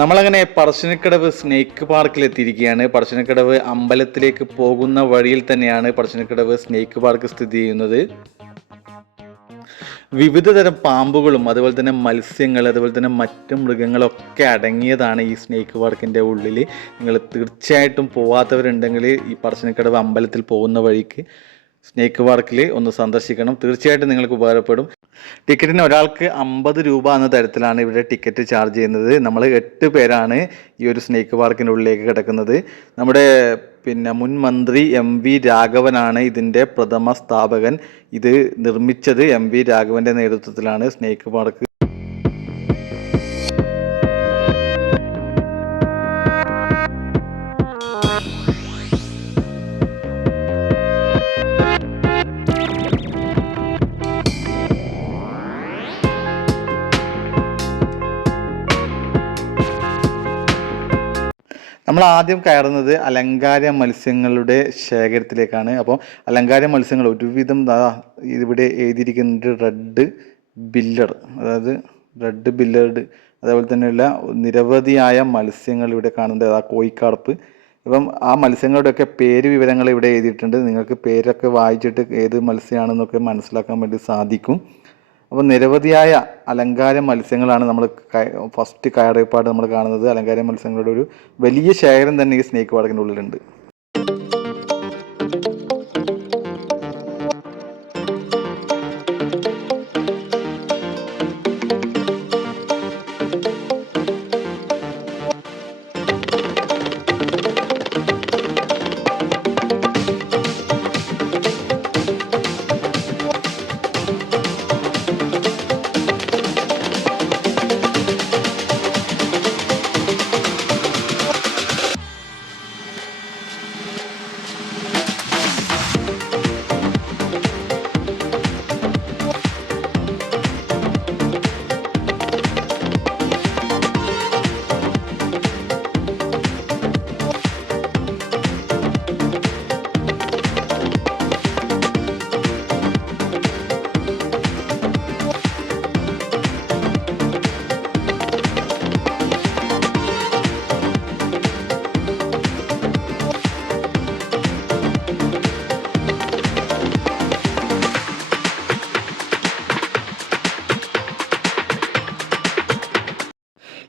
നമ്മളങ്ങനെ പറശ്ശിനിക്കടവ് സ്നേക്ക് പാർക്കിൽ എത്തിയിരിക്കുകയാണ്. പറശ്ശിനിക്കടവ് അമ്പലത്തിലേക്ക് പോകുന്ന വഴിയിൽ തന്നെയാണ് പറശ്ശിനിക്കടവ് സ്നേക്ക് പാർക്ക് സ്ഥിതി ചെയ്യുന്നത്. വിവിധ തരം പാമ്പുകളും അതുപോലെ തന്നെ മത്സ്യങ്ങൾ അതുപോലെ തന്നെ മറ്റു മൃഗങ്ങളൊക്കെ അടങ്ങിയതാണ് ഈ സ്നേക്ക് പാർക്കിൻ്റെ ഉള്ളിൽ. നിങ്ങൾ തീർച്ചയായിട്ടും പോവാത്തവരുണ്ടെങ്കിൽ ഈ പറശ്ശിനിക്കടവ് അമ്പലത്തിൽ പോകുന്ന വഴിക്ക് സ്നേക്ക് പാർക്കിൽ ഒന്ന് സന്ദർശിക്കണം. തീർച്ചയായിട്ടും നിങ്ങൾക്ക് ഉപകാരപ്പെടും. ടിക്കറ്റിന് ഒരാൾക്ക് 50 രൂപ എന്ന തരത്തിലാണ് ഇവിടെ ടിക്കറ്റ് ചാർജ് ചെയ്യുന്നത്. നമ്മൾ 8 പേരാണ് ഈ ഒരു സ്നേക്ക് പാർക്കിൻ്റെ ഉള്ളിലേക്ക് കിടക്കുന്നത്. നമ്മുടെ മുൻ മന്ത്രി MV രാഘവനാണ് ഇതിൻ്റെ പ്രഥമ സ്ഥാപകൻ. ഇത് നിർമ്മിച്ചത് MV രാഘവൻ്റെ നേതൃത്വത്തിലാണ് സ്നേക്ക് പാർക്ക്. നമ്മൾ ആദ്യം കയറുന്നത് അലങ്കാര മത്സ്യങ്ങളുടെ ശേഖരത്തിലേക്കാണ്. അപ്പോൾ അലങ്കാര മത്സ്യങ്ങൾ ഒരുവിധം ഇവിടെ എഴുതിയിരിക്കുന്നത് റെഡ് ബില്ലഡ്, അതായത് റെഡ് ബില്ലഡ്, അതേപോലെ തന്നെയുള്ള നിരവധിയായ മത്സ്യങ്ങൾ ഇവിടെ കാണുന്നത്. കോഴിക്കാർപ്പ്. അപ്പം ആ മത്സ്യങ്ങളുടെയൊക്കെ പേര് വിവരങ്ങൾ ഇവിടെ എഴുതിയിട്ടുണ്ട്. നിങ്ങൾക്ക് പേരൊക്കെ വായിച്ചിട്ട് ഏത് മത്സ്യമാണെന്നൊക്കെ മനസ്സിലാക്കാൻ വേണ്ടി സാധിക്കും. അപ്പോൾ നിരവധിയായ അലങ്കാര മത്സ്യങ്ങളാണ് നമ്മൾ ഫസ്റ്റ് കയറിയപ്പാട് നമ്മൾ കാണുന്നത്. അലങ്കാര മത്സ്യങ്ങളുടെ ഒരു വലിയ ശേഖരം തന്നെ ഈ സ്നേക്ക് പാർക്കിൻ്റെ ഉള്ളിലുണ്ട്.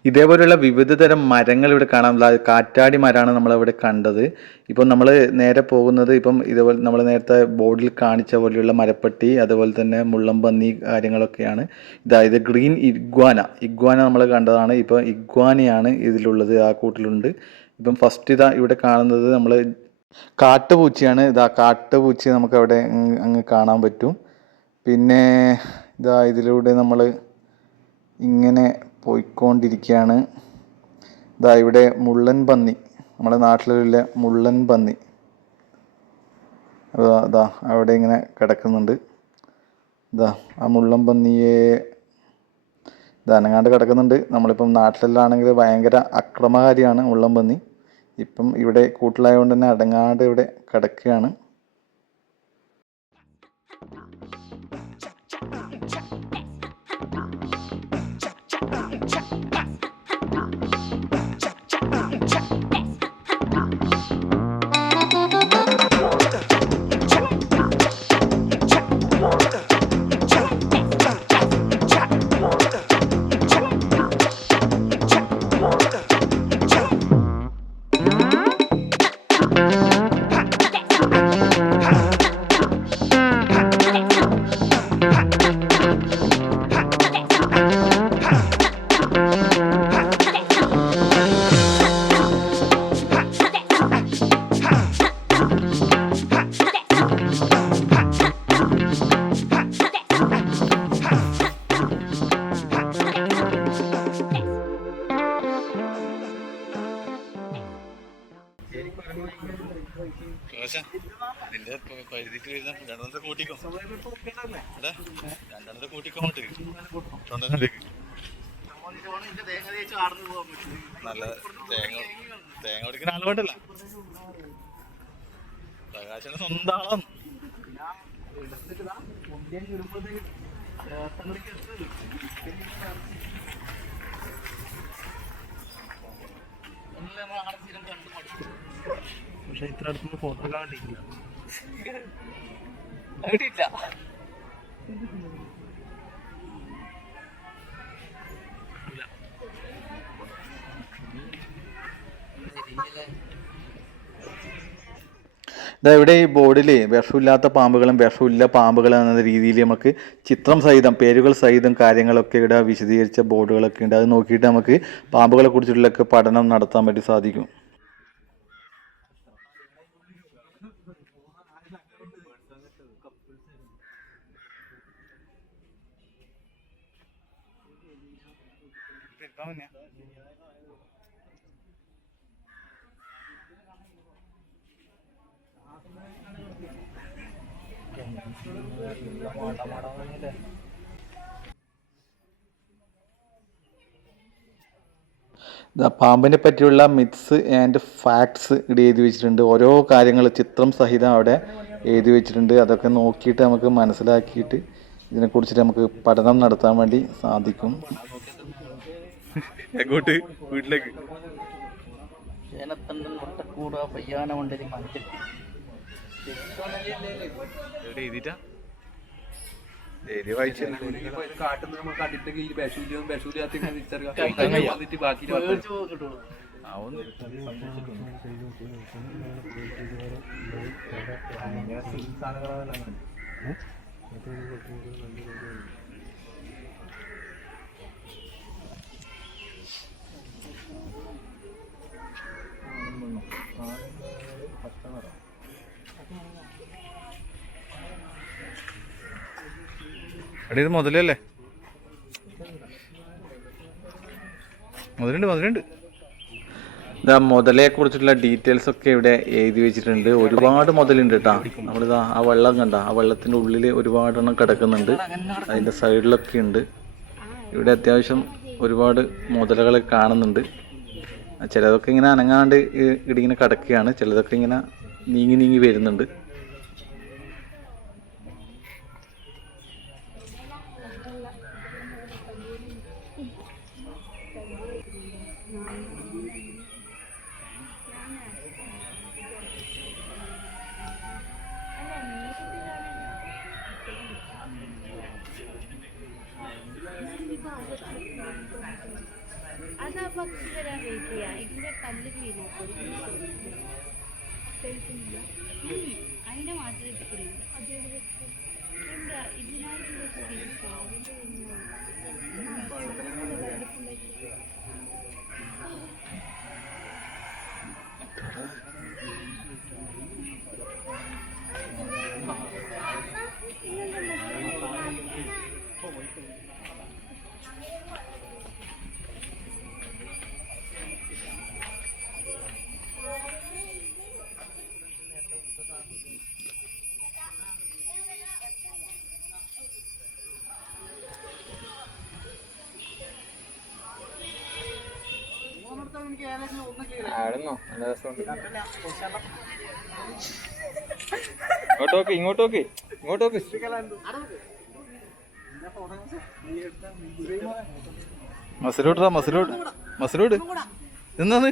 ഇതേപോലെയുള്ള വിവിധ തരം മരങ്ങൾ ഇവിടെ കാണാം. കാറ്റാടി മരമാണ് നമ്മളവിടെ കണ്ടത്. ഇപ്പം നമ്മൾ നേരെ പോകുന്നത് ഇതേപോലെ നമ്മൾ നേരത്തെ ബോർഡിൽ കാണിച്ച പോലെയുള്ള മരപ്പട്ടി, അതുപോലെ തന്നെ മുള്ളംപന്നി കാര്യങ്ങളൊക്കെയാണ്. ഇത് ഗ്രീൻ ഇഗ്വാന നമ്മൾ കണ്ടതാണ്. ഇപ്പോൾ ഇഗ്വാനയാണ് ഇതിലുള്ളത്, ആ കൂട്ടിലുണ്ട്. ഇപ്പം ഫസ്റ്റ് ഇവിടെ കാണുന്നത് നമ്മൾ കാട്ടുപൂച്ചയാണ്. കാട്ടുപൂച്ചയെ നമുക്കവിടെ അങ്ങ് കാണാൻ പറ്റും. പിന്നെ ഇതിലൂടെ നമ്മൾ ഇങ്ങനെ പോയിക്കൊണ്ടിരിക്കുകയാണ്. ഇവിടെ മുള്ളൻ പന്നി, നമ്മുടെ നാട്ടിലുള്ള മുള്ളൻ പന്നി അവിടെ ഇങ്ങനെ കിടക്കുന്നുണ്ട്. ആ മുള്ളൻ പന്നിയെ അനങ്ങാണ്ട് കിടക്കുന്നുണ്ട്. നമ്മളിപ്പം നാട്ടിലെല്ലാണെങ്കിൽ ഭയങ്കര അക്രമകാരിയാണ് മുള്ളൻ പന്നി. ഇപ്പം ഇവിടെ കൂട്ടിലായതുകൊണ്ട് തന്നെ അടങ്ങാണ്ട് ഇവിടെ കിടക്കുകയാണ്. നിന്റെ പരിധിക്ക് വരുന്ന 200 കൂട്ടിക്കോ, 200 കൂട്ടിക്കോ അങ്ങോട്ട് നല്ല തേങ്ങ കൊടുക്കുന്ന ആൾ വേണ്ടല്ല. പ്രകാശന് സ്വന്തം ആളാണ്. പക്ഷെ ഇത്ര അടുത്തുനിന്ന് ഫോട്ടോ കാണിട്ടില്ല. ഇവിടെ ഈ ബോർഡിൽ വിഷമില്ലാത്ത പാമ്പുകളും വിഷമില്ല പാമ്പുകളും എന്ന രീതിയിൽ നമുക്ക് ചിത്രം സഹിതം പേരുകൾ സഹിതം കാര്യങ്ങളൊക്കെ ഇവിടെ വിശദീകരിച്ച ബോർഡുകളൊക്കെ ഉണ്ട്. അത് നോക്കിയിട്ട് നമുക്ക് പാമ്പുകളെ കുറിച്ചുള്ളൊക്കെ പഠനം നടത്താൻ വേണ്ടി സാധിക്കും. പാമ്പിനെ പറ്റിയുള്ള മിത്സ് ആൻഡ് ഫാക്ട്സ് ഇവിടെ എഴുതി വെച്ചിട്ടുണ്ട്. ഓരോ കാര്യങ്ങൾ ചിത്രം സഹിതം അവിടെ എഴുതി വെച്ചിട്ടുണ്ട്. അതൊക്കെ നോക്കിയിട്ട് നമുക്ക് മനസ്സിലാക്കിയിട്ട് ഇതിനെക്കുറിച്ചിട്ട് നമുക്ക് പഠനം നടത്താൻ വേണ്ടി സാധിക്കും. എങ്ങോട്ട്? വീട്ടിലേക്ക്. ഇത് മുതലല്ലേ? മുതലുണ്ട്. ഇതാ മുതലയെ കുറിച്ചുള്ള ഡീറ്റെയിൽസ് ഒക്കെ ഇവിടെ എഴുതി വെച്ചിട്ടുണ്ട്. ഒരുപാട് മുതലുണ്ട് കേട്ടോ. നമ്മളിതാ ആ വെള്ളം കണ്ട, ആ വെള്ളത്തിൻ്റെ ഉള്ളിൽ ഒരുപാടെണ്ണം കിടക്കുന്നുണ്ട്. അതിൻ്റെ സൈഡിലൊക്കെ ഉണ്ട്. ഇവിടെ അത്യാവശ്യം ഒരുപാട് മുതലകളെ കാണുന്നുണ്ട്. ചിലതൊക്കെ ഇങ്ങനെ അനങ്ങാണ്ട് ഇങ്ങനെ കിടക്കുകയാണ്, ചിലതൊക്കെ ഇങ്ങനെ നീങ്ങി വരുന്നുണ്ട്. അതാ പക്ഷി തരാൻ വെയിറ്റ് ചെയ്യാം. ഇതിന്റെ പല്ല് വീണാക്കും അതിന്റെ മാത്രമേ എടുക്കുള്ളൂ. എന്താ ഇതിനായിട്ട് ആടുന്നോ? നല്ല രസമുണ്ട്. ഇങ്ങോട്ടോക്ക്. മസിലോട് എന്നാണ്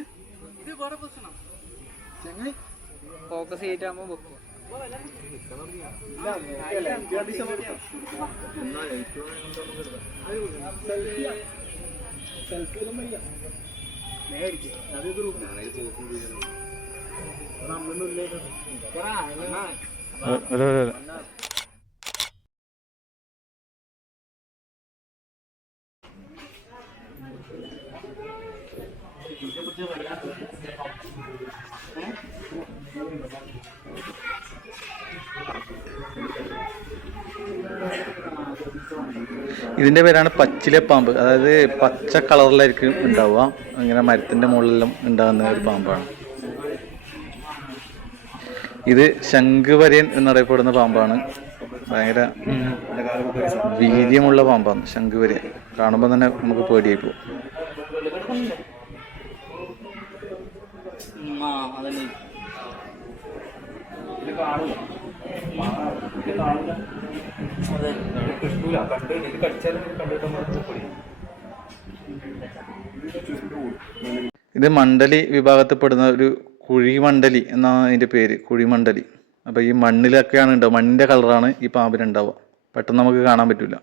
ഫോക്കസ് ചെയ്തിട്ടാകുമ്പോ വെക്കും. ഇതിൻ്റെ പേരാണ് പച്ചില പാമ്പ്. അതായത് പച്ച കളറിലായിരിക്കും ഉണ്ടാവുക. ഇങ്ങനെ മരത്തിൻ്റെ മുകളിലെല്ലാം ഉണ്ടാകുന്ന ഒരു പാമ്പാണ് ഇത്. ശംഖുവരയൻ എന്നറിയപ്പെടുന്ന പാമ്പാണ്. ഭയങ്കര വീര്യമുള്ള പാമ്പാണ് ശംഖുവരയൻ. കാണുമ്പോൾ തന്നെ നമുക്ക് പേടിയായി പോകും. കിട്ടൂല കണ്ട് ഇത് കടിച്ചാലും കണ്ടിട്ട് ഇത് മണ്ഡലി വിഭാഗത്തിൽപ്പെടുന്ന ഒരു കുഴിമണ്ഡലി എന്നാണ് അതിൻ്റെ പേര്, കുഴിമണ്ഡലി. അപ്പോൾ ഈ മണ്ണിലൊക്കെയാണ് ഉണ്ടാവുക, മണ്ണിൻ്റെ കളറാണ് ഈ പാമ്പിനുണ്ടാവുക, പെട്ടെന്ന് നമുക്ക് കാണാൻ പറ്റില്ല.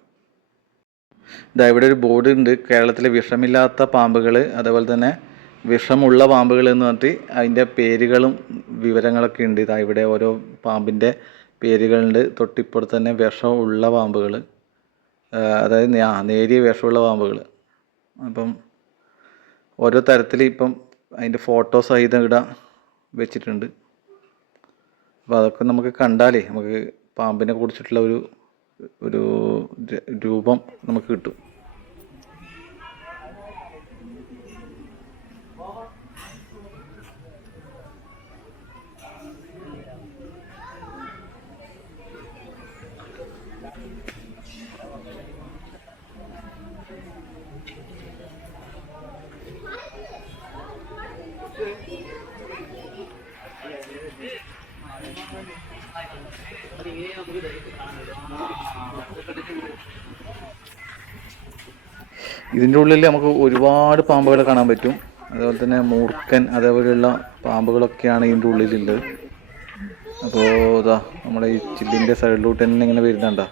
ഇതാ ഇവിടെ ഒരു ബോർഡ് ഉണ്ട്, കേരളത്തിലെ വിഷമില്ലാത്ത പാമ്പുകൾ, അതേപോലെ തന്നെ വിഷമുള്ള പാമ്പുകൾ എന്ന് പറഞ്ഞിട്ട് അതിൻ്റെ പേരുകളും വിവരങ്ങളൊക്കെ ഉണ്ട്. ഇതാ ഇവിടെ ഓരോ പാമ്പിൻ്റെ പേരുകളുണ്ട്. തൊട്ടിപ്പുറത്ത് തന്നെ വിഷമുള്ള പാമ്പുകൾ, അതായത് നേരിയ വിഷമുള്ള പാമ്പുകൾ. അപ്പം ഓരോ തരത്തിൽ ഇപ്പം അതിൻ്റെ ഫോട്ടോ സഹിതം ഇവിടെ വെച്ചിട്ടുണ്ട്. അപ്പോൾ അതൊക്കെ നമുക്ക് കണ്ടാലേ നമുക്ക് പാമ്പിനെ കുറിച്ചിട്ടുള്ള ഒരു രൂപം നമുക്ക് കിട്ടും. ഇതിൻ്റെ ഉള്ളിൽ നമുക്ക് ഒരുപാട് പാമ്പുകളെ കാണാൻ പറ്റും. അതുപോലെ തന്നെ മൂർഖൻ അതേപോലെയുള്ള പാമ്പുകളൊക്കെയാണ് ഇതിൻ്റെ ഉള്ളിലുള്ളത്. അപ്പോൾ ഇതാ നമ്മുടെ ഈ ചില്ലിൻ്റെ സൈഡിലോട്ട് തന്നെ ഇങ്ങനെ വരുന്നുണ്ടാ.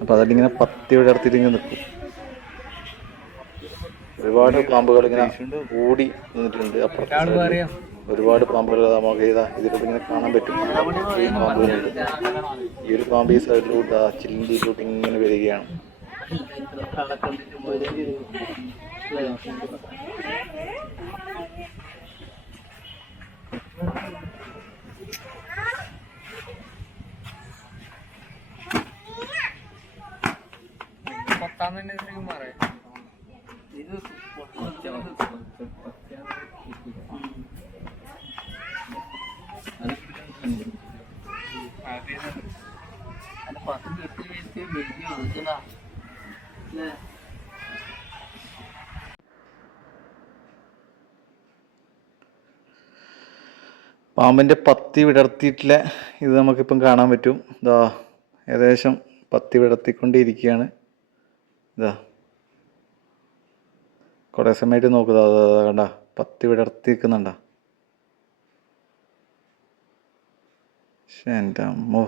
അപ്പോൾ അതിലിങ്ങനെ പത്തി വിടർത്തിയിട്ട് ഇങ്ങനെ നിൽക്കും. ഒരുപാട് പാമ്പുകൾ ഇങ്ങനെ ഓടി നിന്നിട്ടുണ്ട്. അപ്പുറത്ത് ഒരുപാട് പാമ്പുകൾ നമുക്ക് ഇതിലോട്ട് ഇങ്ങനെ കാണാൻ പറ്റും. പാമ്പുകളുണ്ട്. ഈ ഒരു പാമ്പ് ഈ സൈഡിലോട്ട് ചില്ലിൻ്റെ ഇതിലോട്ട് ഇങ്ങനെ വരികയാണ്. പാമ്പിൻ്റെ പത്തി വിടർത്തിയിട്ടുള്ള ഇത് നമുക്കിപ്പം കാണാൻ പറ്റും. ഇതാ ഏകദേശം പത്തി വിടർത്തിക്കൊണ്ടിരിക്കുകയാണ്. ഇതാ കുറേ സമയമായിട്ട് നോക്കുക, കണ്ട പത്തി വിടർത്തി നിൽക്കുന്നുണ്ട. പക്ഷേ എൻ്റെ അമ്മോ,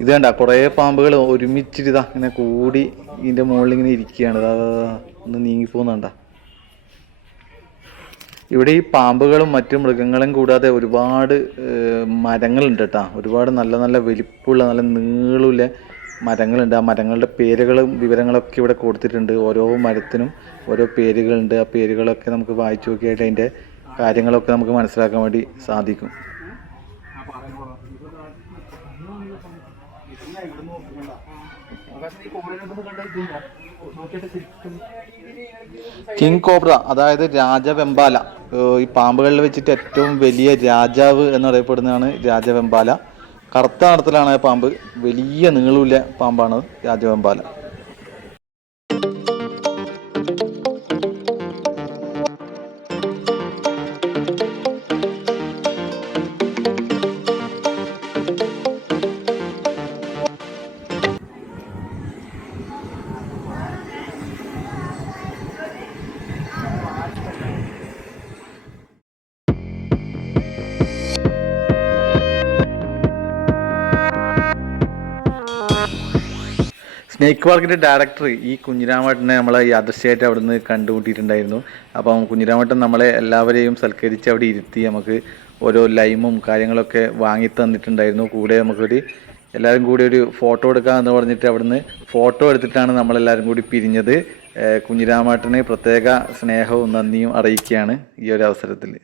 ഇത് കണ്ട കുറേ പാമ്പുകൾ ഒരുമിച്ചിട്ട് ഇതാ ഇങ്ങനെ കൂടി ഇതിൻ്റെ മുകളിൽ ഇങ്ങനെ ഇരിക്കുകയാണ്. ഒന്ന് നീങ്ങിപ്പോകുന്നുണ്ട. ഇവിടെ ഈ പാമ്പുകളും മറ്റു മൃഗങ്ങളും കൂടാതെ ഒരുപാട് മരങ്ങളുണ്ട് കേട്ടോ. ഒരുപാട് നല്ല നല്ല വലിപ്പമുള്ള നല്ല നീളമുള്ള മരങ്ങളുണ്ട്. ആ മരങ്ങളുടെ പേരുകളും വിവരങ്ങളൊക്കെ ഇവിടെ കൊടുത്തിട്ടുണ്ട്. ഓരോ മരത്തിനും ഓരോ പേരുകളുണ്ട്. ആ പേരുകളൊക്കെ നമുക്ക് വായിച്ചു നോക്കിയായിട്ട് അതിൻ്റെ കാര്യങ്ങളൊക്കെ നമുക്ക് മനസ്സിലാക്കാൻ വേണ്ടി സാധിക്കും. കിങ് കോബ്ര അതായത് രാജവെമ്പാല, ഈ പാമ്പുകളിൽ വെച്ചിട്ട് ഏറ്റവും വലിയ രാജാവ് എന്നറിയപ്പെടുന്നതാണ് രാജവെമ്പാല. കറുത്ത നിറത്തിലാണ് ആ പാമ്പ്, വലിയ നീളമുള്ള പാമ്പാണ് രാജവെമ്പാല. സ്നേക്ക് പാർക്കിൻ്റെ ഡയറക്ടർ ഈ കുഞ്ഞിരാമേട്ടനെ നമ്മളെ യാദൃശ്യമായിട്ട് അവിടെ നിന്ന് കണ്ടുമുട്ടിയിട്ടുണ്ടായിരുന്നു. അപ്പം കുഞ്ഞിരാമേട്ടൻ നമ്മളെ എല്ലാവരെയും സൽക്കരിച്ച് അവിടെ ഇരുത്തി നമുക്ക് ഓരോ ലൈമും കാര്യങ്ങളൊക്കെ വാങ്ങി തന്നിട്ടുണ്ടായിരുന്നു. കൂടെ നമുക്കൊരു എല്ലാവരും കൂടി ഒരു ഫോട്ടോ എടുക്കാമെന്ന് പറഞ്ഞിട്ട് അവിടുന്ന് ഫോട്ടോ എടുത്തിട്ടാണ് നമ്മളെല്ലാവരും കൂടി പിരിഞ്ഞത്. കുഞ്ഞിരാമേട്ടന് പ്രത്യേക സ്നേഹവും നന്ദിയും അറിയിക്കുകയാണ് ഈ ഒരു അവസരത്തിൽ.